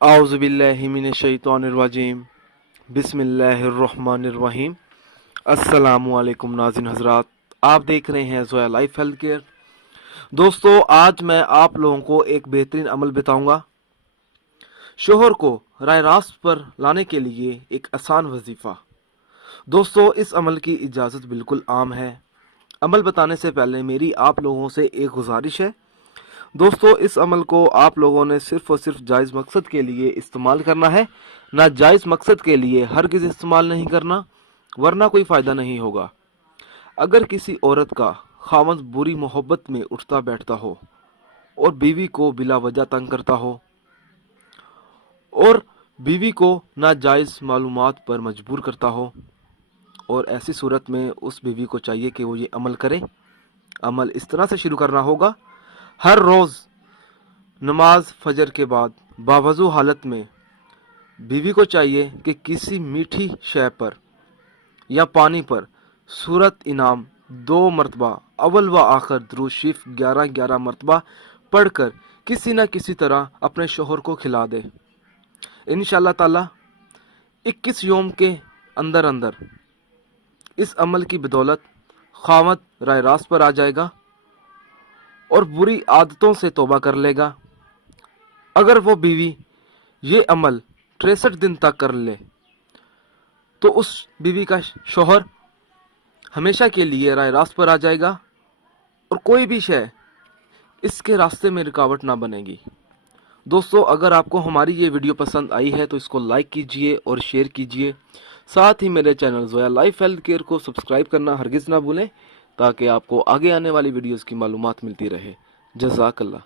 आउज़ुबिल्लाहि मिनश्शैतानिर्रजीम बिस्मिल्लाहिर्रहमानिर्रहीम। अस्सलामुअलैकुम नाज़रीन हज़रात, आप देख रहे हैं ज़ोया लाइफ हेल्थ केयर। दोस्तों, आज मैं आप लोगों को एक बेहतरीन अमल बताऊंगा। शोहर को राह रास्त पर लाने के लिए एक आसान वजीफ़ा। दोस्तों, इस अमल की इजाज़त बिल्कुल आम है। अमल बताने से पहले मेरी आप लोगों से एक गुजारिश है। दोस्तों, इस अमल को आप लोगों ने सिर्फ और सिर्फ जायज़ मकसद के लिए इस्तेमाल करना है, नाजायज़ मकसद के लिए हरगिज़ इस्तेमाल नहीं करना, वरना कोई फ़ायदा नहीं होगा। अगर किसी औरत का खामद बुरी मोहब्बत में उठता बैठता हो और बीवी को बिला वजह तंग करता हो और बीवी को नाजायज़ मालूमात पर मजबूर करता हो, और ऐसी सूरत में उस बीवी को चाहिए कि वो ये अमल करे। अमल इस तरह से शुरू करना होगा। हर रोज़ नमाज फजर के बाद बावजू हालत में बीवी को चाहिए कि किसी मीठी शय पर या पानी पर सूरत इनाम 2 मरतबा अव्वल व आखिर दुरूद शरीफ 11-11 मरतबा पढ़कर किसी न किसी तरह अपने शोहर को खिला दे। इंशाअल्लाह ताला 21 योम के अंदर अंदर इस अमल की बदौलत खामद राह रास्त पर आ जाएगा और बुरी आदतों से तौबा कर लेगा। अगर वो बीवी ये अमल 63 दिन तक कर ले तो उस बीवी का शौहर हमेशा के लिए राह रास्त पर आ जाएगा और कोई भी शय इसके रास्ते में रुकावट ना बनेगी। दोस्तों, अगर आपको हमारी ये वीडियो पसंद आई है तो इसको लाइक कीजिए और शेयर कीजिए। साथ ही मेरे channel Zoya life health care को सब्सक्राइब करना हरगिज़ ना भूलें, ताकि आपको आगे आने वाली वीडियोज़ की मालूमात मिलती रहे। जज़ाकल्लाह।